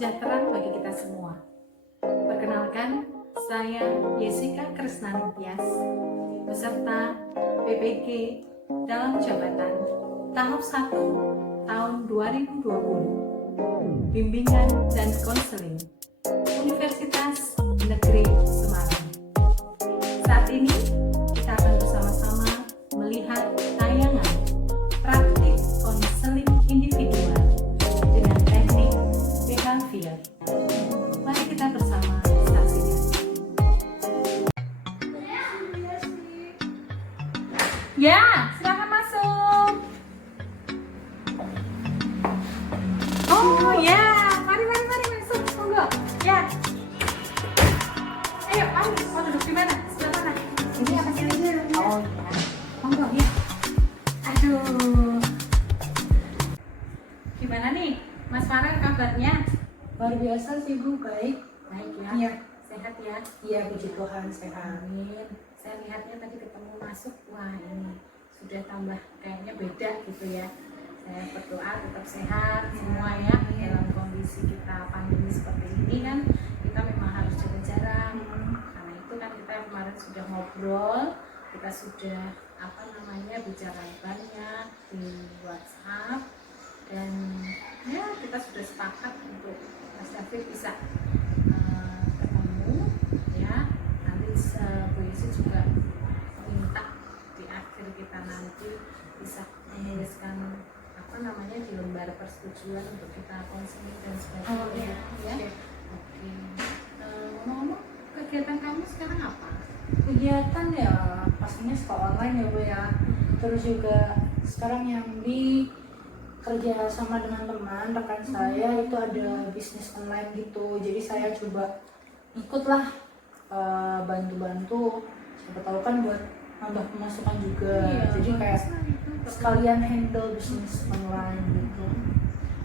sejahtera bagi kita semua. Perkenalkan, saya Jessica Krisnani Tias, peserta PPG dalam jabatan tahap 1 tahun 2020, bimbingan dan konseling Universitas Negeri Semarang. Saat ini kita akan bersama-sama melihat tayangan praktik konseling individual dengan teknik behavior. Mari kita bersama saksikan. Ya, silakan masuk. Oh ya, mari masuk, monggo. Ya. Ayo, mau duduk di mana? Sebelah mana? Ini apa sih? Oh ya, monggo ya. Aduh. Gimana nih, Mas Farel kabarnya? Luar biasa sih Bu, baik. Baik ya. Iya. Sehat ya. Iya, puji Tuhan sehat. Amin. Saya lihatnya tadi ketemu masuk, wah ini sudah tambah kayaknya beda gitu ya. Saya berdoa tetap sehat semua ya. Dalam kondisi kita pandemi seperti ini kan, kita memang harus jaga jarak. Karena itu kan kita kemarin sudah ngobrol, kita sudah bicara banyak di WhatsApp, dan ya kita sudah sepakat untuk Mas David bisa ketemu ya. Nanti Bu Yesi juga minta di akhir kita nanti bisa menuliskan di lembar persetujuan untuk kita konseling dan sebagainya. Ya. Oke. Ngomong-ngomong, kegiatan kamu sekarang apa? Kegiatan ya pastinya sekolah online ya Bu ya. Terus juga sekarang yang di kerja sama dengan teman rekan saya itu ada bisnis online gitu. Jadi saya coba ikutlah bantu-bantu. Siapa tahu kan buat nambah pemasukan juga. Jadi kayak sekalian handle bisnis online gitu.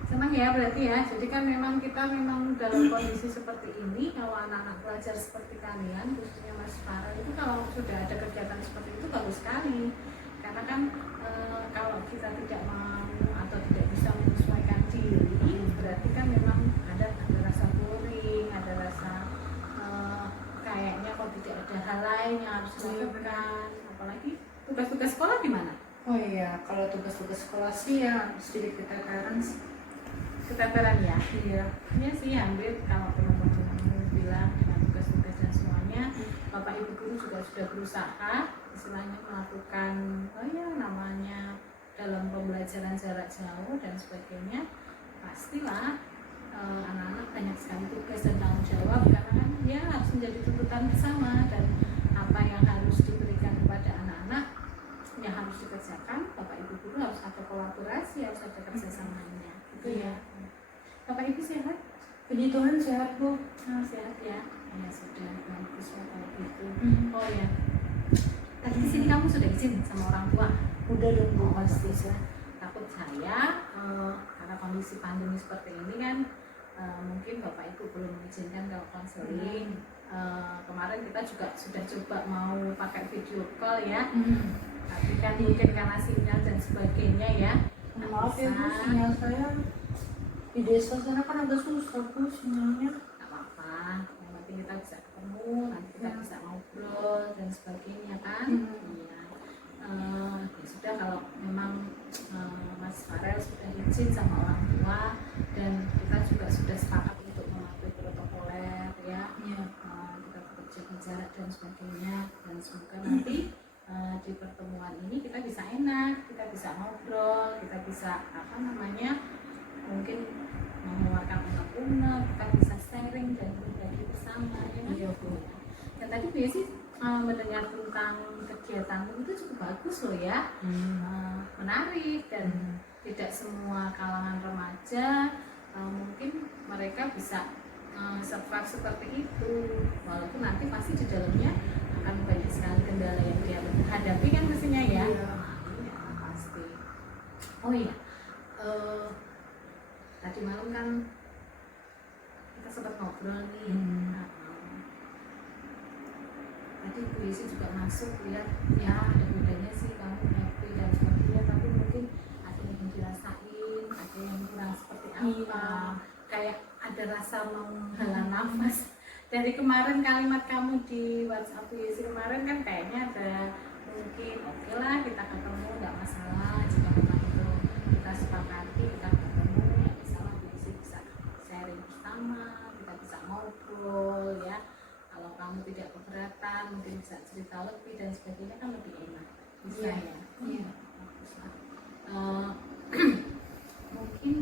Senang ya berarti ya. Jadi kan memang kita dalam kondisi seperti ini, kalau anak-anak pelajar seperti kalian, khususnya Mas Farel itu kalau sudah ada kegiatan seperti itu bagus sekali. Karena kan kalau kita tidak mau atau tidak bisa menyesuaikan diri, berarti kan memang ada rasa boring, ada rasa kayaknya kok tidak ada hal lain yang harus dilakukan. Apalagi tugas-tugas sekolah gimana? Oh iya, kalau tugas-tugas sekolah sih ya sedikit keteteran sih. Keteteran ya? Iya. Iya sih, hampir kalau teman-teman bilang dengan tugas-tugas dan semuanya, Bapak Ibu guru juga sudah berusaha istilahnya melakukan namanya dalam pembelajaran jarak jauh dan sebagainya. Pastilah anak-anak banyak sekali tugas dan tanggung jawab, karena kan ya harus menjadi tuntutan bersama, dan apa yang harus diberikan kepada anak-anak yang harus dikerjakan, Bapak Ibu guru harus ada kolaborasi, harus ada kerjasamanya gitu ya. Bapak Ibu sehat? Puji Tuhan sehat Bu. Sehat ya. Ya sudah, bagus ya kalau gitu. Oh ya, tadi di sini kamu sudah izin sama orang tua? Udah dong Bu, pasti ya. Takut saya karena kondisi pandemi seperti ini kan, mungkin Bapak Ibu belum mengizinkan kalau konseling. Kemarin kita juga sudah coba mau pakai video call ya, tapi kan mungkin karena sinyal dan sebagainya ya. Maaf ya Bu, sinyal saya di desa sana kan agak susah Bu sinyalnya. Gak apa-apa, yang penting kita bisa ketemu, nanti kita bisa ngobrol dan sebagainya kan. Iya. Ya sudah, kalau memang Mas Farel sudah izin sama orang tua dan kita juga sudah sepakat untuk mematuhi protokoler ya. Kita tetap jaga jarak dan sebagainya, dan semoga nanti di pertemuan ini kita bisa enak, kita bisa ngobrol, kita bisa mungkin mengeluarkan unek-unek, kita bisa sharing dan berbagi bersama ya. Iya Bu. Dan tadi Bu Yesi mendengar tentang kegiatanmu itu cukup bagus loh ya. Menarik, dan tidak semua kalangan remaja mungkin mereka bisa survive seperti itu, walaupun nanti pasti di dalamnya akan banyak sekali kendala yang dia hadapi kan mestinya ya. Ya pasti. Oh iya, tadi malam kan kita sempat ngobrol nih. Tadi Bu Yesi juga masuk lihat ya, ada bedanya sih kamu happy dan sebagainya, tapi mungkin ada yang dirasain, ada yang kurang seperti apa, kayak ada rasa menghela nafas. Dari kemarin kalimat kamu di WhatsApp Yesi kemarin kan kayaknya ada mungkin oke lah kita ketemu nggak masalah, jika memang itu kita sepakati kita ketemu ya misalnya Yesi bisa sharing bersama, kita bisa ngobrol ya. Kalau kamu tidak keberatan mungkin bisa cerita lebih dan sebagainya kan lebih enak bisa ya. Iya. Mungkin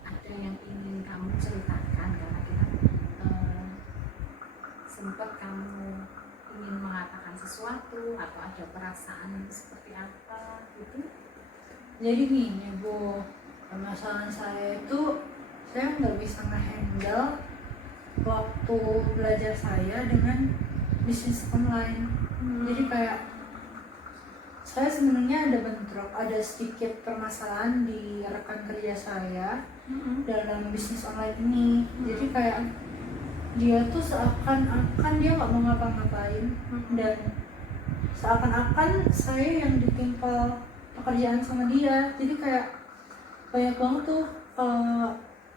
ada yang ingin kamu ceritakan karena kita sempat kamu ingin mengatakan sesuatu atau ada perasaan seperti apa gitu. Jadi gini Bu, permasalahan saya itu saya nggak bisa nge-handle waktu belajar saya dengan bisnis online. Jadi kayak saya sebenarnya ada bentrok, ada sedikit permasalahan di rekan kerja saya dalam bisnis online ini. Jadi kayak dia tuh seakan-akan dia nggak mau ngapa-ngapain dan seakan-akan saya yang ditimpa pekerjaan sama dia. Jadi kayak banyak banget tuh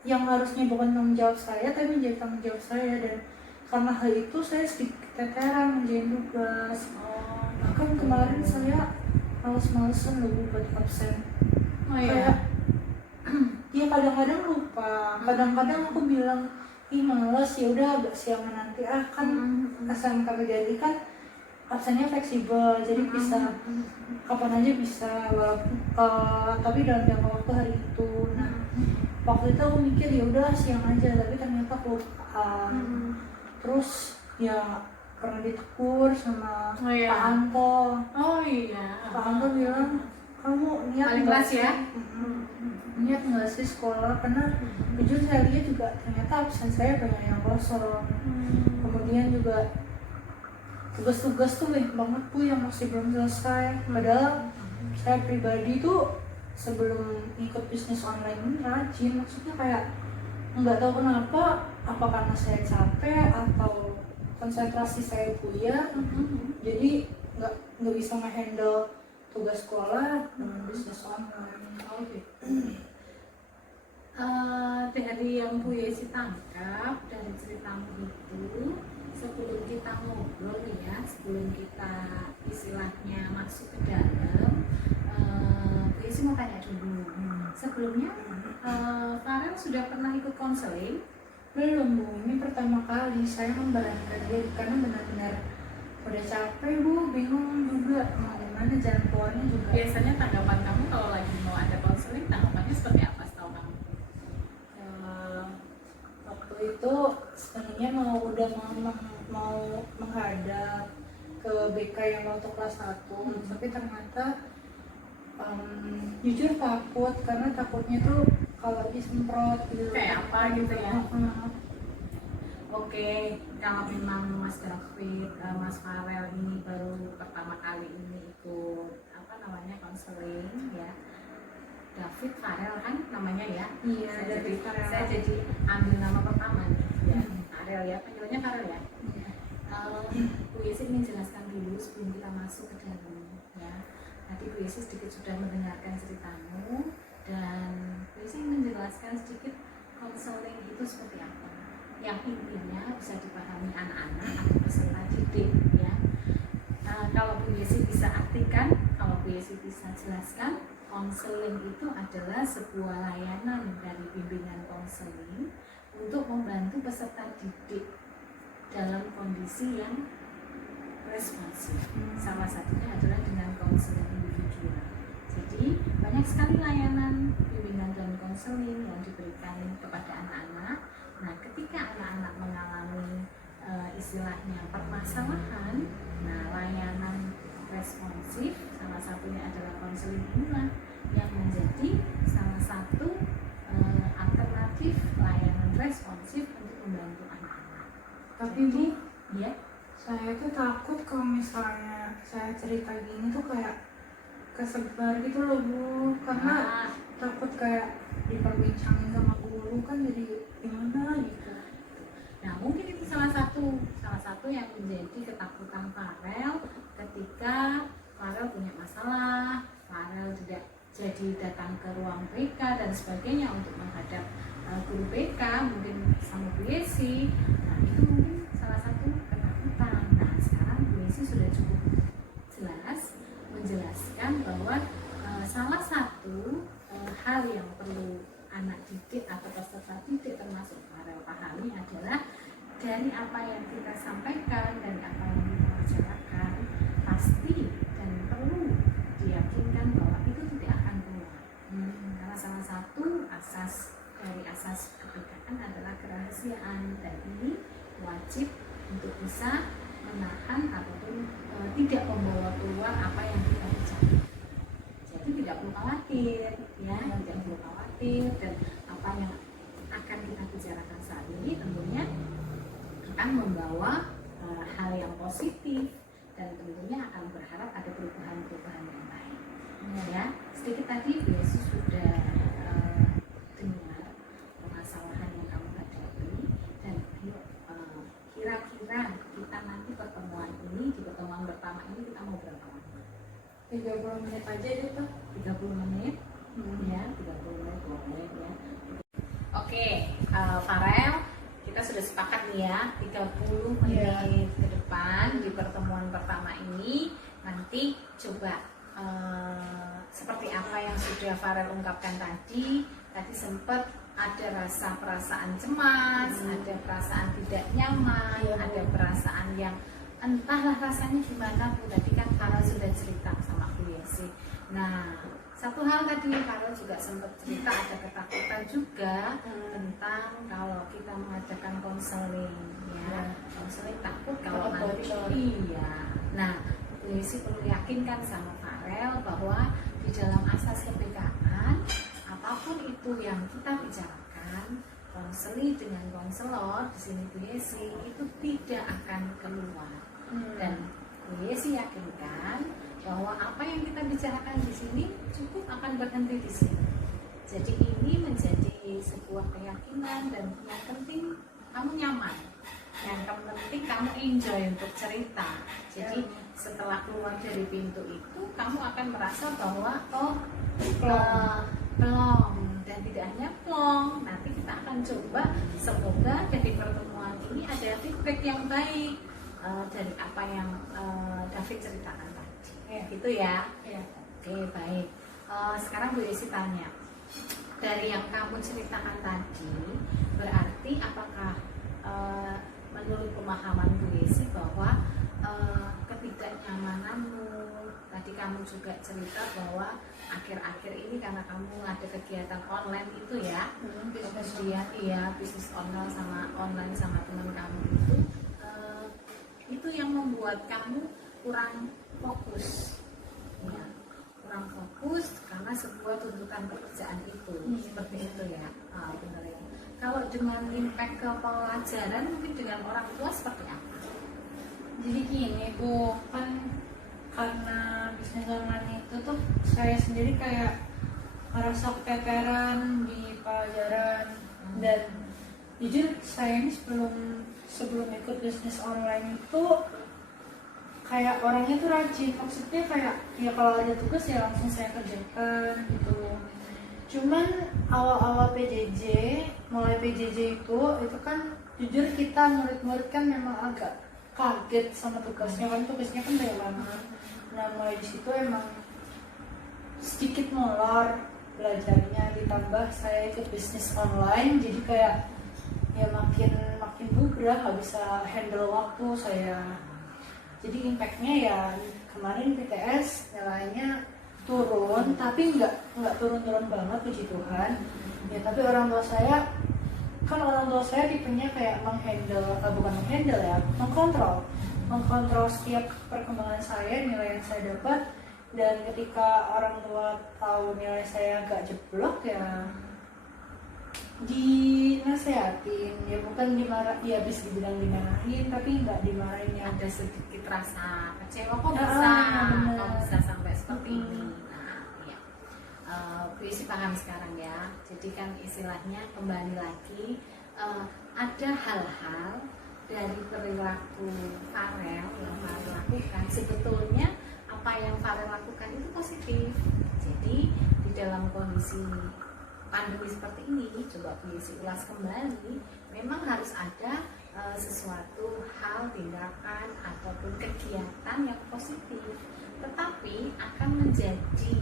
yang harusnya bukan tanggung jawab saya tapi menjadi tanggung jawab saya, dan karena hal itu saya sedikit keteteran menjadi tugas. Bahkan kemarin saya males-malesan loh buat absen. Kayak dia kadang-kadang lupa, kadang-kadang aku bilang ih males, ya udah agak siangan nanti kan SMK PGRI kan absennya fleksibel jadi bisa kapan aja bisa walaupun tapi dalam jangka waktu hari itu. Nah waktu itu aku mikir ya udah siang aja tapi ternyata kelupaan. Terus ya pernah ditegur sama Pak Anto. Pak Anto bilang kamu niat paling kelas ya? Niat nggak sih sekolah, karena jujur saya lihat juga ternyata absen saya banyak yang kosong. Kemudian juga tugas-tugas tuh banyak banget Bu yang masih belum selesai, padahal saya pribadi tuh sebelum ikut bisnis online ini rajin, maksudnya kayak nggak tahu kenapa, apa karena saya capek atau konsentrasi saya buyar, jadi nggak bisa nge-handle tugas sekolah dengan bisnis online. Dari yang Bu Yesi tangkap dari ceritamu itu, sebelum kita ngobrol nih ya, sebelum kita istilahnya masuk ke dalam, Bu Yesi mau tanya dulu. Sebelumnya Farel sudah pernah ikut konseling? Belum Bu, ini pertama kali saya memberanikan diri karena benar-benar udah capek Bu, bingung juga mau gimana jalan keluarnya juga. Biasanya tanggapan kamu kalau lagi mau ada konseling, tanggapannya seperti apa setahu kamu? Waktu itu sebenarnya mau menghadap ke BK yang waktu kelas 1, tapi ternyata jujur takut, karena takutnya tuh kalau disemprot gitu kayak apa gitu ya. Oke, kalau memang Mas David, Mas Farel ini baru pertama kali ini ikut apa namanya konseling ya. David Farel kan namanya ya. Iya, saya jadi ambil nama pertama nih ya. Farel ya, panggilannya Farel ya. Bu Yesi ingin jelaskan dulu sebelum kita masuk ke dalam ya. Tadi Bu Yesi sedikit sudah mendengarkan ceritamu dan Bu Yesi ingin menjelaskan sedikit konseling itu seperti apa, yang intinya bisa dipahami anak-anak atau peserta didik ya. Kalau Bu Yesi bisa artikan, kalau Bu Yesi bisa jelaskan, konseling itu adalah sebuah layanan dari bimbingan konseling untuk membantu peserta didik dalam kondisi yang responsif. Salah satunya adalah dengan konseling individual. Jadi banyak sekali layanan bimbingan dan konseling yang diberikan kepada anak-anak. Nah, ketika anak-anak mengalami istilahnya permasalahan, nah layanan responsif salah satunya adalah konseling inilah yang menjadi salah satu alternatif layanan responsif untuk membantu anak-anak. Tapi Bu, ya, saya tuh takut kalau misalnya saya cerita gini tuh kayak kesebar gitu loh Bu, karena takut kayak diperbincangin sama guru kan jadi gimana gitu. Nah mungkin itu salah satu yang menjadi ketakutan Farel ketika Farel punya masalah, Farel tidak jadi datang ke ruang BK dan sebagainya untuk menghadap guru BK, mungkin sama Bu Yesi. Nah itu mungkin salah satu ketakutan. Nah sekarang Bu Yesi sudah cukup jelas menjelaskan bahwa salah satu hal yang perlu anak didik atau peserta didik termasuk Farel pahami adalah dari apa yang kita sampaikan dan apa yang kita bicarakan pasti dan perlu diyakinkan bahwa itu tidak akan keluar. Karena salah satu asas dari asas kebijakan adalah kerahasiaan, dan ini wajib untuk bisa menahan ataupun tidak membawa keluar apa yang kita bicarakan. Jadi tidak perlu khawatir, ya, tidak perlu khawatir, dan apa yang akan kita bicarakan saat ini tentunya akan membawa hal yang positif, dan tentunya akan berharap ada perubahan-perubahan yang baik. Ya, sedikit tadi Bu Yesi sudah dengar permasalahan yang kamu hadapi, dan ayo kira-kira kita nanti pertemuan ini, di pertemuan pertama ini kita mau berapa lama? 30 menit aja deh Pak. 30 menit? Ya, 30 menit boleh ya. Oke, Farel, kita sudah sepakat nih ya, 30 menit ke depan di pertemuan pertama ini. Nanti coba seperti apa yang sudah Farel ungkapkan tadi sempat ada rasa perasaan cemas, ada perasaan tidak nyaman, ada perasaan yang entahlah rasanya gimana Bu. Tadi kan Farel sudah cerita sama Bu Yesi. Nah, satu hal tadi Farel juga sempat cerita ada ketakutan juga tentang kalau kita mengadakan konseling, ya. Konseling takut kalau nanti iya. Nah, Bu Yesi perlu yakinkan sama Farel bahwa di dalam asas kepekaan, apapun itu yang kita bicarakan, konseling dengan konselor di sini Bu Yesi itu tidak akan keluar. Dan Bu Yesi yakinkan bahwa apa yang kita bicarakan di sini cukup akan berhenti di sini. Jadi ini menjadi sebuah keyakinan, dan yang penting kamu nyaman. Yang penting kamu enjoy untuk cerita. Jadi setelah keluar dari pintu itu kamu akan merasa bahwa plong, dan tidak hanya plong. Nanti kita akan coba, semoga dari pertemuan ini ada feedback yang baik dari apa yang David ceritakan tadi. Gitu ya. Oke, baik. Sekarang Bu Yesi tanya, dari yang kamu ceritakan tadi, berarti apakah menurut pemahaman Bu Yesi bahwa ketidaknyamananmu, tadi kamu juga cerita bahwa akhir-akhir ini karena kamu ada kegiatan online itu ya, kemudian iya bisnis online sama teman kamu itu yang membuat kamu kurang fokus, ya, kurang fokus karena sebuah tuntutan pekerjaan itu, seperti itu ya. Benar ya. Kalau dengan impact ke pelajaran, mungkin dengan orang tua seperti apa? Jadi gini Bu, kan karena bisnis online itu tuh saya sendiri kayak merasa keteteran di pelajaran, dan jujur saya ini sebelum ikut bisnis online itu kayak orangnya tuh rajin, maksudnya kayak ya kalau ada tugas ya langsung saya kerjakan gitu. Cuman awal-awal mulai PJJ itu kan jujur kita murid-murid kan memang agak kaget sama tugasnya kan banyak banget. Nah mulai di situ emang sedikit molor belajarnya, ditambah saya ikut bisnis online, jadi kayak ya makin bubrah, nggak bisa handle waktu saya. Jadi impactnya ya kemarin PTS nilainya turun, tapi nggak turun-turun banget, puji Tuhan. Ya tapi orang tua saya tipenya kayak mengkontrol setiap perkembangan saya, nilai yang saya dapat. Dan ketika orang tua tahu nilai saya agak jeblok ya dinasehatin, ya bukan dimarah, ya bisa dibilang dimarahin tapi nggak dimarahin yang ada sedikit rasa kecewa, kok bisa sampai seperti ini. Nah ya, Bu Yesi paham sekarang ya. Jadi kan istilahnya kembali lagi, ada hal-hal dari perilaku Farel yang Farel lakukan, sebetulnya apa yang Farel lakukan itu positif. Jadi di dalam kondisi pandemi seperti ini, coba diisi ulas kembali, memang harus ada sesuatu hal, tindakan ataupun kegiatan yang positif, tetapi akan menjadi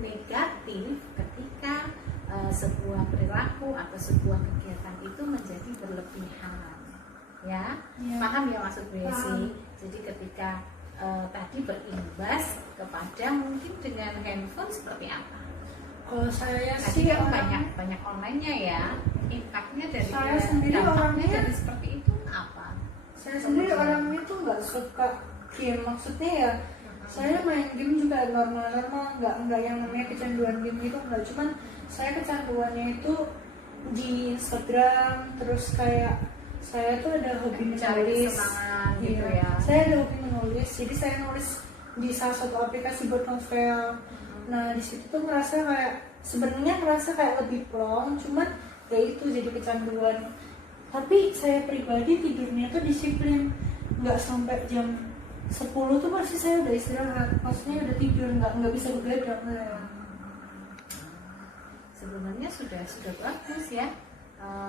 negatif ketika sebuah perilaku atau sebuah kegiatan itu menjadi berlebihan, ya. Paham ya maksud Bu Yesi? Jadi ketika tadi berimbas kepada mungkin dengan handphone seperti apa? Kalau saya Tadi sih kan banyak online-nya ya. Impactnya dari saya sendiri dampaknya orangnya dari seperti itu apa? saya sendiri orangnya tuh nggak suka game, maksudnya ya saya main game juga normal-normal, nggak yang namanya kecanduan game gitu, nggak. Cuman saya kecanduannya itu di Instagram, terus kayak saya tuh ada hobi Mencari menulis kesenangan gitu iya. ya. Saya ada hobi menulis, jadi saya nulis di salah satu aplikasi buat novel. Nah di situ tuh ngerasa kayak sebenarnya ngerasa kayak lebih plong, cuman ya itu jadi kecanduan. Tapi saya pribadi tidurnya tuh disiplin, nggak sampai jam 10 tuh pasti saya udah istirahat, maksudnya udah tidur, nggak bisa begadang. Sebenarnya sudah bagus ya,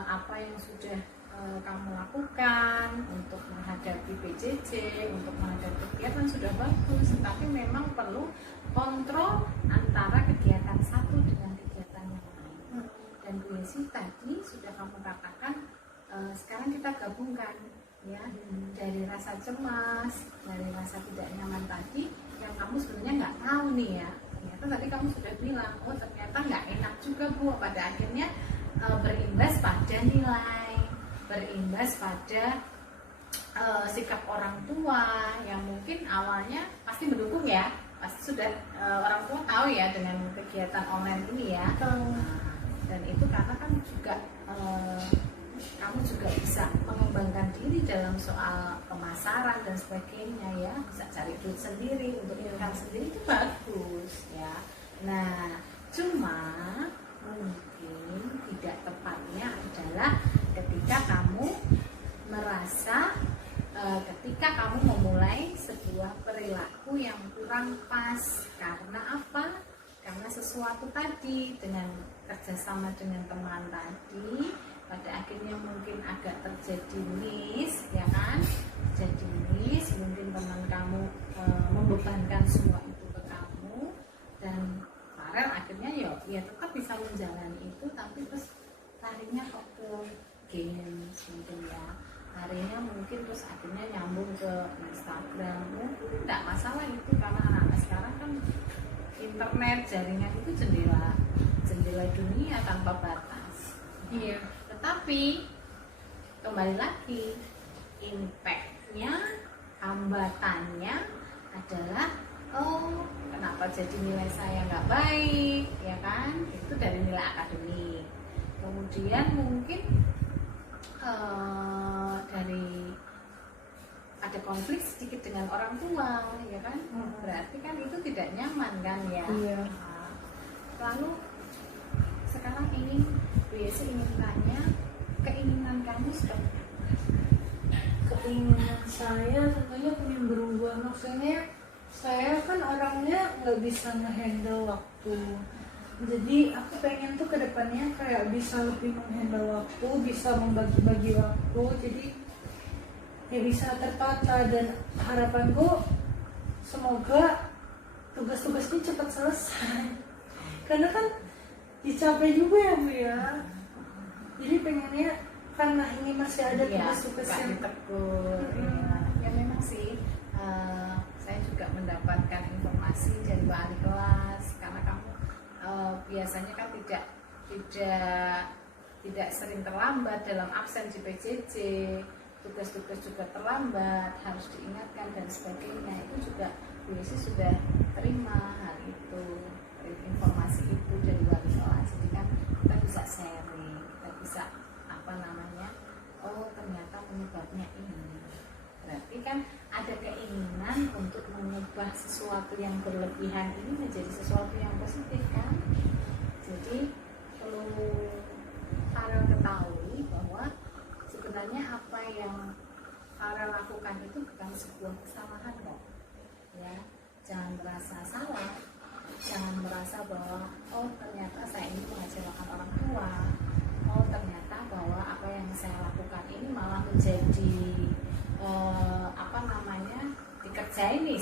apa yang sudah kamu lakukan untuk menghadapi PJJ, untuk menghadapi kegiatan sudah bagus, tapi memang perlu kontrol antara kegiatan satu dengan kegiatan yang lain. Dan Bu Yesi tadi sudah kamu katakan, sekarang kita gabungkan ya, dari rasa cemas, dari rasa tidak nyaman tadi yang kamu sebenarnya nggak tahu nih ya, ternyata tadi kamu sudah bilang, oh ternyata nggak enak juga Bu, pada akhirnya berimbas pada nilai, berimbas pada sikap orang tua yang mungkin awalnya pasti mendukung ya, pasti sudah orang tua tahu ya dengan kegiatan online ini ya. Dan itu karena kan juga kamu juga bisa mengembangkan diri dalam soal pemasaran dan sebagainya ya, bisa cari duit sendiri untuk income sendiri, itu bagus ya. Nah cuma mungkin tidak tepatnya adalah ketika kamu merasa ketika kamu memulai sebuah perilaku yang kurang pas. Karena apa? Karena sesuatu tadi, dengan kerjasama dengan teman tadi, pada akhirnya mungkin agak terjadi miss, ya kan? Jadi miss, mungkin teman kamu membebankan semua itu ke kamu, dan Farel akhirnya ya tetap bisa menjalani itu, tapi terus larinya kok ke games mungkin ya, larinya mungkin terus akhirnya nyambung ke Instagram. Mungkin tidak masalah itu, karena anak-anak sekarang kan internet, jaringan itu jendela dunia tanpa batas. Iya. Tetapi kembali lagi, impactnya, hambatannya adalah, oh kenapa jadi nilai saya nggak baik, ya kan? Itu dari nilai akademik. Kemudian mungkin dari ada konflik sedikit dengan orang tua, ya kan? Berarti kan itu tidak nyaman kan ya. Iya. Lalu sekarang Bu Yesi ingin tanya, keinginan kamu seperti apa? Keinginan saya tentunya pengen berubah, maksudnya saya kan orangnya nggak bisa ngehandle waktu, jadi aku pengen tuh kedepannya kayak bisa lebih menghandle waktu, bisa membagi-bagi waktu, jadi ya bisa tertata. Dan harapanku semoga tugas-tugasnya cepat selesai karena kan dicapai juga ya Bu ya, jadi pengennya karena ini masih ada tugas-tugas yang ditegur. Ya memang sih, saya juga mendapatkan informasi dari Pak Wali kelas, karena kamu biasanya kan tidak sering terlambat dalam absen di PJJ, tugas-tugas juga terlambat, harus diingatkan dan sebagainya. Itu juga Bu Yesi sudah terima hal itu, informasi itu dari wali kelas. Jadi kan kita bisa sharing, kita bisa oh ternyata penyebabnya ini. Berarti kan ada keinginan untuk mengubah sesuatu yang berlebihan ini menjadi sesuatu yang positif kan. Jadi perlu Farel ketahui bahwa sebenarnya apa yang Farel lakukan itu bukan sebuah kesalahan kok ya. Jangan merasa salah, jangan merasa bahwa oh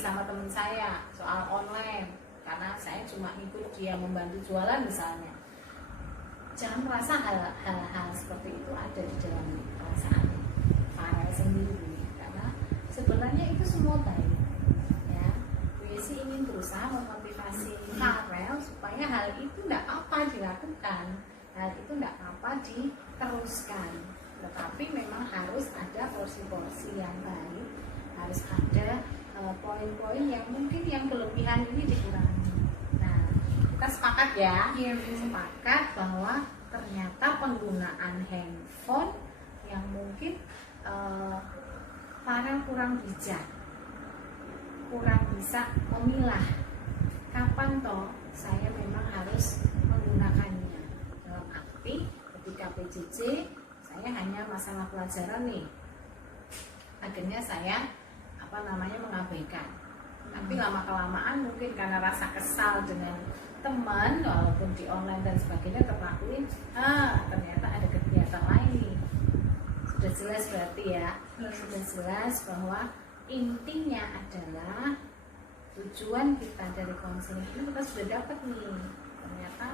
sama teman saya soal online karena saya cuma ikut dia membantu jualan misalnya. Jangan merasa hal-hal seperti itu ada di dalam perasaan Farel sendiri, karena sebenarnya itu semua baik ya. Wiesi ingin berusaha memotivasi Farel supaya hal itu tidak apa dilakukan, hal itu tidak apa diteruskan, tetapi memang harus ada porsi-porsi yang baik, harus ada poin-poin yang mungkin yang berlebihan ini dikurangi. Nah, kita sepakat ya, sepakat bahwa ternyata penggunaan handphone yang mungkin Farel kurang bijak, kurang bisa memilah kapan toh saya memang harus menggunakannya. Dalam arti ketika PJJ saya hanya masalah pelajaran nih, akhirnya saya mengabaikan. Tapi lama kelamaan mungkin karena rasa kesal dengan teman walaupun di online dan sebagainya terlakuin, ternyata ada kegiatan lain nih. Sudah jelas berarti ya, sudah jelas bahwa intinya adalah tujuan kita dari konseling ini kita sudah dapat nih. Ternyata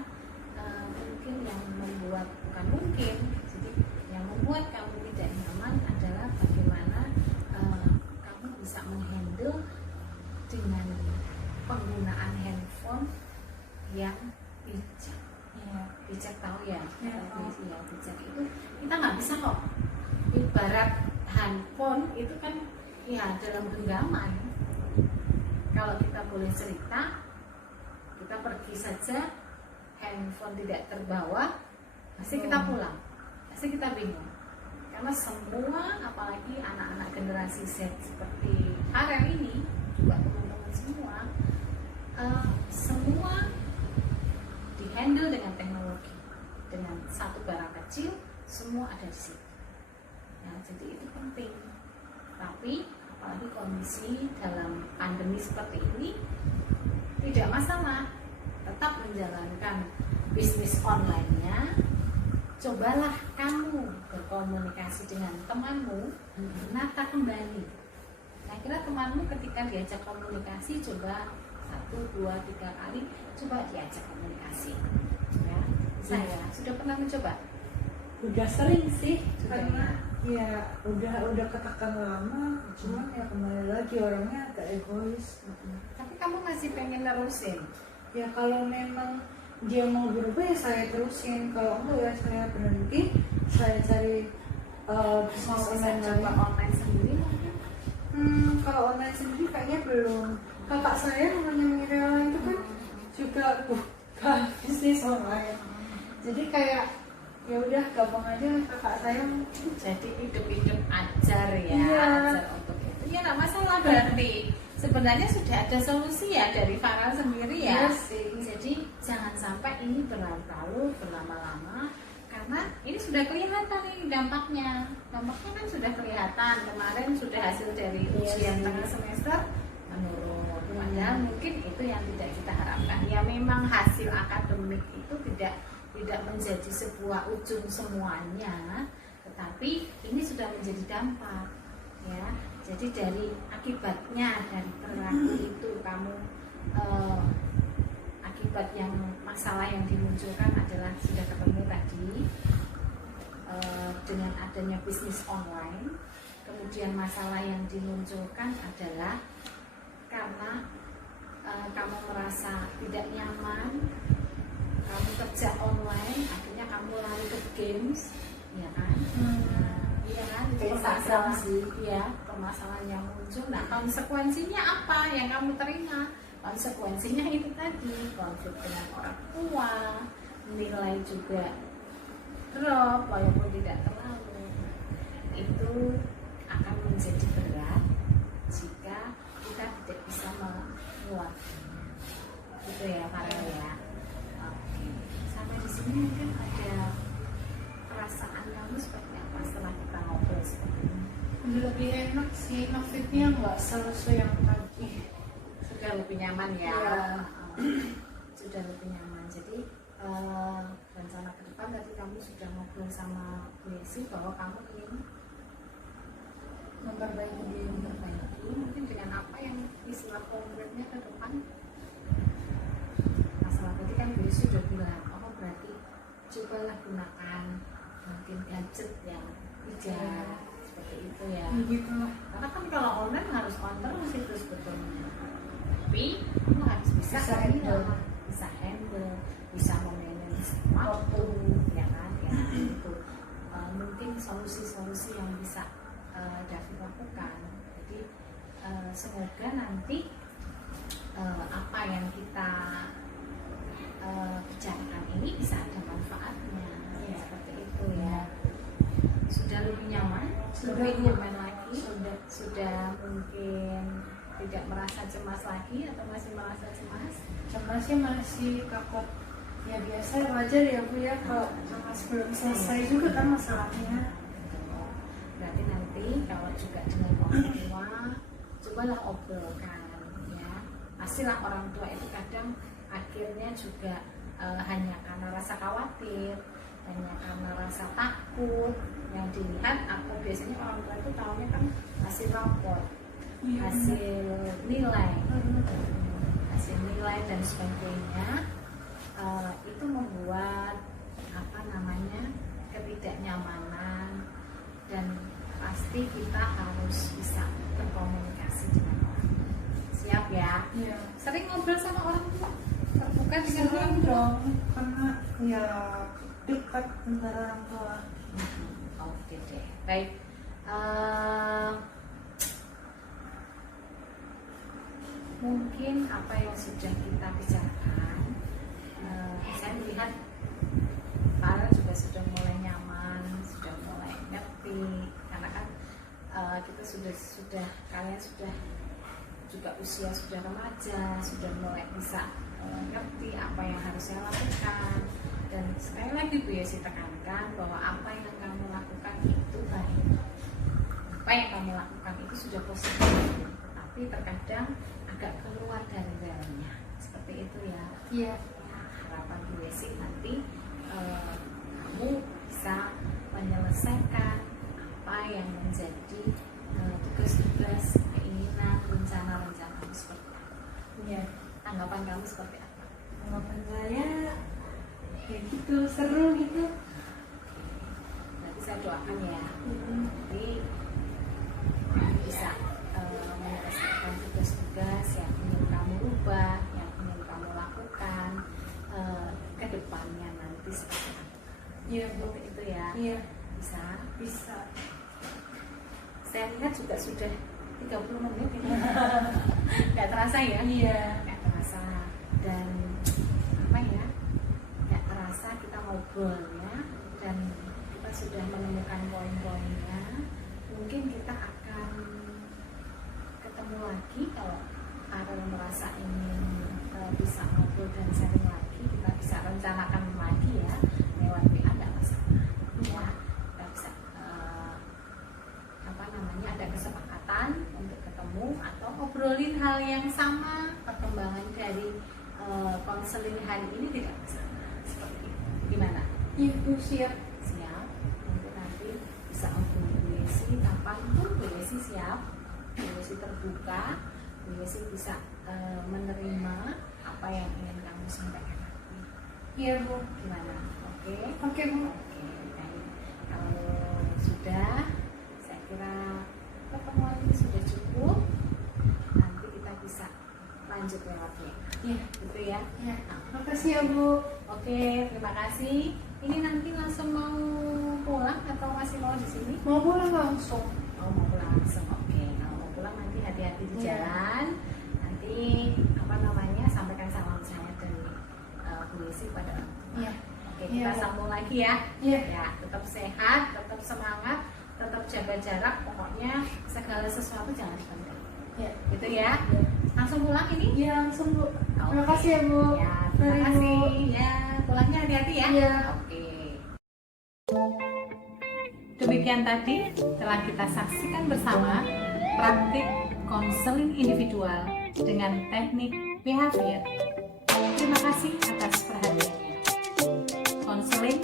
mungkin yang membuat, bukan mungkin, jadi yang membuat kamu tidak nyaman adalah bagaimana kamu bisa menghandle dengan penggunaan handphone yang bijak. Bijak tahu ya, bijak itu kita nggak bisa kok. Ibarat handphone itu kan ya dalam genggaman. Kalau kita boleh cerita, kita pergi saja, handphone tidak terbawa, pasti kita pulang, pasti kita bingung. Karena semua, apalagi anak-anak generasi Z seperti Farel ini, juga teman-teman semua dihandle dengan teknologi, dengan satu barang kecil, semua ada di situ. Ya, jadi itu penting. Tapi apalagi kondisi dalam pandemi seperti ini tidak masalah, tetap menjalankan bisnis online-nya. Cobalah kamu berkomunikasi dengan temanmu, menata kembali. Saya kira temanmu ketika diajak komunikasi, coba 1, 2, 3 kali coba diajak komunikasi ya. Saya sudah pernah mencoba? Udah sering sih, Sudah, karena ya udah katakan lama, cuman ya kembali lagi orangnya agak egois. Tapi kamu masih pengen nerusin? Ya kalau memang dia mau berubah ya saya terusin, kalau enggak ya saya berhenti, saya cari bisnis online coba lain. online sendiri mungkin? Kalau online sendiri kayaknya belum. Kakak saya namanya Mirella itu kan juga buka bisnis online, jadi kayak ya udah gabung aja kakak saya. Jadi hidup-hidup ajar ya, Iya. ajar untuk itu ya nggak masalah. Berarti sebenarnya sudah ada solusi ya dari Farel sendiri ya. Iya sih. Jadi jangan sampai ini berlalu-lalu berlama-lama, karena ini sudah kelihatan nih dampaknya kan sudah kelihatan. Kemarin sudah hasil dari Iya ujian sih. tengah semester menurun, padahal mungkin itu yang tidak kita harapkan. Ya memang hasil akademik itu tidak menjadi sebuah ujung semuanya, tetapi ini sudah menjadi dampak ya. Jadi dari akibatnya, dari perilaku itu kamu akibat yang masalah yang dimunculkan adalah sudah ketemu tadi dengan adanya bisnis online. Kemudian masalah yang dimunculkan adalah karena kamu merasa tidak nyaman, kamu kerja online, akhirnya kamu lari ke games, ya kan? Iya kan? Itu permasalahan sih, ya, permasalahan yang muncul. Nah, konsekuensinya apa yang kamu terima? Konsekuensinya itu tadi, konflik dengan orang tua, nilai juga drop walaupun tidak terlalu. Itu akan menjadi berat jika kita tidak bisa menguatkan. Gitu ya, Farel ya. Oke, sampai di sini mungkin ada perasaan kamu seperti apa setelah kita ngobrol seperti ini? Lebih enak sih, maksudnya nggak sesuai yang tadi. Sudah lebih nyaman ya. Iya. Sudah lebih nyaman. Jadi rencana ke depan tadi kamu sudah ngobrol sama Bu Yesi bahwa kamu ingin memperbaiki diri. memperbaiki mungkin dengan apa yang istilah konkretnya ke depan. Masalah tadi kan gue sudah bilang, oh berarti cobalah gunakan mungkin gadget yang bijak seperti itu ya. Gitu lah. Karena kan kalau online harus on terus itu sebetulnya, tapi kamu harus bisa Bisa handle. bisa memanage waktu, ya kan? Ya itu mungkin solusi-solusi yang bisa David lakukan. Jadi semoga nanti apa yang kita bicarakan ini bisa ada manfaatnya, ya, seperti itu ya. Sudah lebih nyaman, Sudah, lebih Bu. nyaman lagi, sudah mungkin tidak merasa cemas lagi atau masih merasa cemas? Cemas sih masih takut. Ya biasa wajar ya Bu ya, kalau cemas belum selesai juga kan masalahnya. Berarti nanti kalau juga dengan orang tua, cobalah obrolkan ya. Pastilah orang tua itu kadang akhirnya juga hanya karena rasa khawatir, hanya karena rasa takut yang dilihat, atau biasanya orang tua itu tahunya kan hasil rapor, Iya, hasil nilai dan sebagainya. Itu membuat apa namanya ketidaknyamanan, dan pasti kita harus bisa berkomunikasi dengan orang. Siap ya? Iya. Sering ngobrol sama orang tua, terbuka dengan orang Sering tua. dong, karena ya dekat antara orang tua. Oke deh, baik. Mungkin apa yang sudah kita bicarakan, saya melihat Farel juga sudah mulai nyaman, sudah mulai ngerti, karena kan kita sudah kalian sudah juga usia sudah remaja, sudah mulai bisa ngerti apa yang harus saya lakukan. Dan sekali lagi Bu Yesi tekankan bahwa apa yang kamu lakukan itu baik, apa yang kamu lakukan itu sudah positif, tapi terkadang agak keluar dari realnya, seperti itu ya. Iya. Harapan Bu Yesi nanti kamu bisa menyelesaikan apa yang menjadi tugas-tugas, keinginan, rencana-rencana seperti apa. Iya. Tanggapan kamu seperti apa? Harapan saya kayak gitu, seru gitu. Nanti saya doakan ya, Mm-mm. jadi bisa menyelesaikan tugas-tugas yang ingin kamu ubah, yang ingin kamu lakukan ke depannya nanti seperti apa. Iya Bu. Seperti itu ya. Iya. Bisa. Bisa. Saya lihat juga sudah 30 menit ini. Nggak terasa ya? Iya. Nggak terasa. Dan apa ya? Nggak terasa kita ngobrol ya. Dan kita sudah menemukan poin-poinnya. Mungkin kita akan ketemu lagi kalau Farel merasa ingin bisa ngobrol dan sharing lagi. Kita bisa rencanakan lagi ya lewat WA, nggak masalah. Ya, kita bisa apa namanya, ada kesepakatan untuk ketemu atau obrolin hal yang sama, perkembangan dari konseling hari ini tidak masalah. Seperti itu. Gimana? Iya Bu, siap. Siap? Nanti bisa ngobrol Bu Yesi kapanpun. Bu Yesi siap, Bu Yesi terbuka, Bu Yesi bisa menerima apa yang ingin kamu sampaikan nanti. Iya Bu. Gimana? Oke? Oke Bu. Oke, baik. Kalau sudah, saya kira pertemuan ini sudah cukup. Nanti kita bisa lanjut lewat WA. Iya. Gitu ya. Iya. Makasih ya Bu. Oke, terima kasih. Ini nanti langsung mau pulang atau masih mau di sini? Mau pulang langsung. Oh, mau pulang langsung. Oke, kalau mau pulang nanti hati-hati di Iya. jalan. Nanti apa namanya, sampaikan salam saya dari Bu Yesi pada orang tua. Iya. Oke, kita Iya. sambung lagi ya. Iya. Ya, tetap sehat, tetap semangat, tetap jaga jarak. Pokoknya segala sesuatu jangan dipenting. Iya. Gitu ya. Langsung pulang ini? Iya langsung Bu. Terima Oke. kasih ya Bu. Ya, terima Mari, kasih. Bu. Ya, pulangnya hati-hati ya. Iya. Oke. Demikian tadi telah kita saksikan bersama praktik konseling individual dengan teknik behavior. Terima kasih atas perhatiannya. Konseling